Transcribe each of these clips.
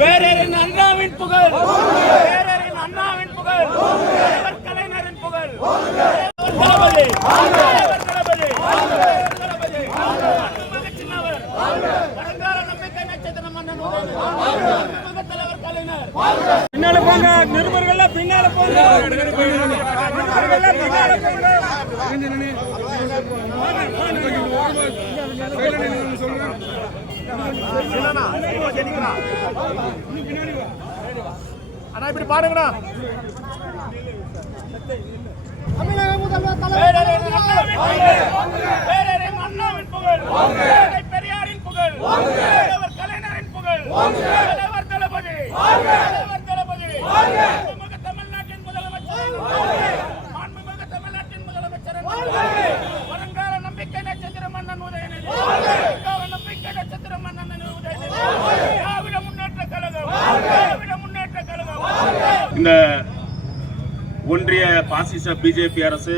பேரறிஞர் அண்ணாவின் புகழ், பேரறிஞர் அண்ணாவின் புகழ், கலைஞரின் புகழ், தளபதி தளபதி தளபதி சின்னவர், வருங்கால நம்பிக்கை நட்சத்திரம் மன்னன் தலைவர் கலைஞர். பின்னால போங்க, நிருபர்கள் பின்னால போங்க, அண்ணா இப்படி பாருங்கண்ணா. அண்ணாவின் புகழ், பெரியாரின் புகழ், கலைஞரின் புகழ், தலைவர் தளபதி, தலைவர் தளபதி, தமிழ்நாட்டின் முதலமைச்சர், மாண்புமிகு தமிழ்நாட்டின் முதலமைச்சர், வருங்கால நம்பிக்கை நட்சத்திரம் மன்னன் உதயநிதி, வருங்கால நம்பிக்கை நட்சத்திரம் மன்னன் உதயநிதி, திராவிட முன்னேற்ற கழகம், திராவிட முன்னேற்ற கழகம். இந்த ஒன்றிய பாசிச பிஜேபி அரசு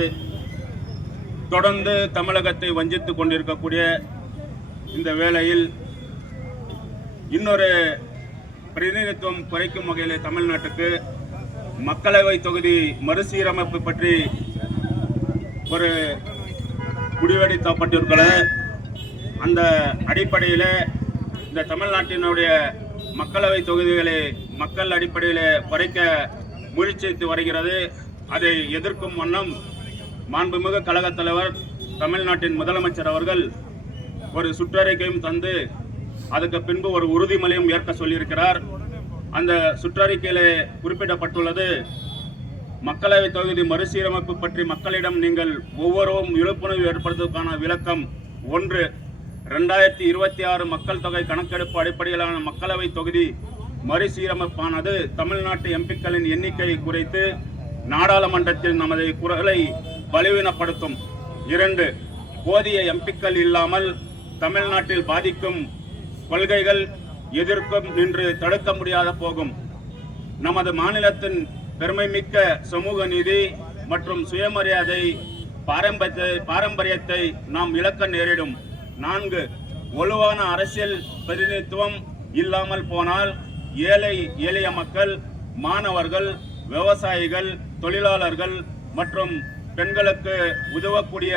தொடர்ந்து தமிழகத்தை வஞ்சித்துக் கொண்டிருக்கக்கூடிய இந்த வேளையில் இன்னொரு பிரதிநிதித்துவம் குறைக்கும் வகையில் தமிழ்நாட்டுக்கு மக்களவை தொகுதி மறுசீரமைப்பு பற்றி ஒரு முடிவெடுக்கப்பட்டிருக்கிற அந்த அடிப்படையில் இந்த தமிழ்நாட்டினுடைய மக்களவை தொகுதிகளை மக்கள் அடிப்படையில் குறைக்க முயற்சித்து வருகிறது. அதை எதிர்க்கும் வண்ணம் மாண்புமிகு கழகத் தலைவர் தமிழ்நாட்டின் முதலமைச்சர் அவர்கள் ஒரு சுற்றறிக்கையும் தந்து அதுக்கு பின்பு ஒரு உறுதிமொழியும் ஏற்க சொல்லியிருக்கிறார். அந்த சுற்றறிக்கையிலே குறிப்பிடப்பட்டுள்ளது, மக்களவை தொகுதி மறுசீரமைப்பு பற்றி மக்களிடம் நீங்கள் ஒவ்வொருவரும் விழிப்புணர்வு ஏற்படுத்துவதற்கான விளக்கம். 1. 2026 மக்கள் தொகை கணக்கெடுப்பு அடிப்படையிலான மக்களவை தொகுதி மறுசீரமைப்பானது தமிழ்நாட்டு எம்பிக்களின் எண்ணிக்கையை குறைத்து நாடாளுமன்றத்தில் நமது குரலை பலவீனப்படுத்தும். 2. போதிய எம்பிக்கள் இல்லாமல் தமிழ்நாட்டில் பாதிக்கும் கொள்கைகள் எதிர்க்கும் நின்று தடுக்க முடியாத போகும். நமது மாநிலத்தின் பெருமைமிக்க சமூக நீதி மற்றும் சுயமரியாதை பாரம்பரியத்தை நாம் இழக்க நேரிடும். 4. வலுவான அரசியல் பிரதிநிதித்துவம் இல்லாமல் போனால் எளிய மக்கள், மாணவர்கள், விவசாயிகள், தொழிலாளர்கள் மற்றும் பெண்களுக்கு உதவக்கூடிய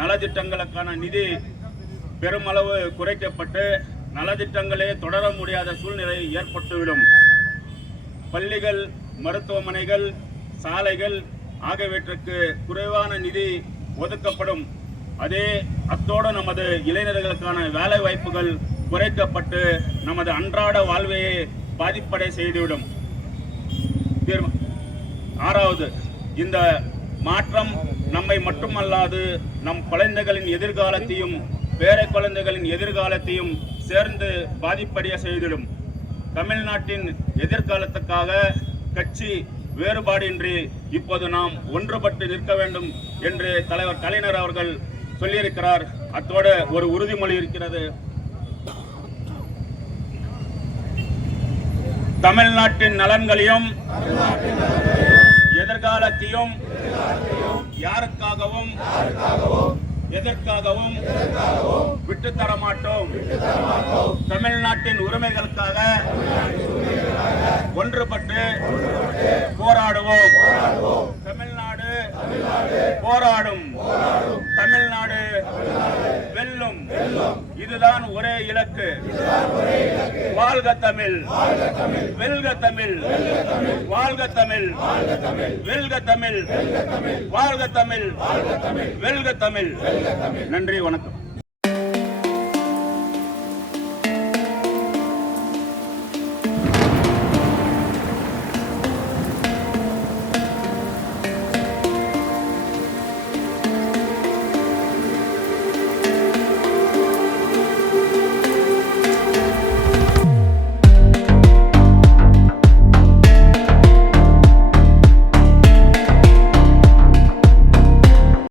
நலத்திட்டங்களுக்கான நிதி பெருமளவு குறைக்கப்பட்டு நலத்திட்டங்களே தொடர முடியாத சூழ்நிலை ஏற்பட்டுவிடும். பள்ளிகள், மருத்துவமனைகள், சாலைகள் ஆகியவற்றுக்கு குறைவான நிதி ஒதுக்கப்படும். அத்தோடு நமது இளைஞர்களுக்கான வேலை வாய்ப்புகள் குறைக்கப்பட்டு நமது அன்றாட வாழ்வையை பாதிப்படை செய்துவிடும். 6. இந்த மாற்றம் நம்மை மட்டுமல்லாது நம் குழந்தைகளின் எதிர்காலத்தையும் பேர குழந்தைகளின் எதிர்காலத்தையும் சேர்ந்து பாதிப்படைய செய்திடும். தமிழ்நாட்டின் எதிர்காலத்துக்காக கட்சி வேறுபாடின்றி இப்போது நாம் ஒன்றுபட்டு நிற்க வேண்டும் என்று தலைவர் கலைஞர் அவர்கள் சொல்லியிருக்கிறார். அத்தோடு ஒரு உறுதிமொழி இருக்கிறது. தமிழ்நாட்டின் நலன்களையும் எதிர்காலத்தையும் யாருக்காகவும் எதற்காகவும் விட்டுத்தர மாட்டோம். தமிழ்நாட்டின் உரிமைகளுக்காக ஒன்றுபட்டு போராடுவோம். தமிழ்நாடு போராடும், தமிழ்நாடு வெல்லும். இதுதான் ஒரே இலக்கு. வாழ்க தமிழ், வெல்க தமிழ், வாழ்க தமிழ், வெல்க தமிழ், வாழ்க தமிழ், வெல்க தமிழ். நன்றி, வணக்கம்.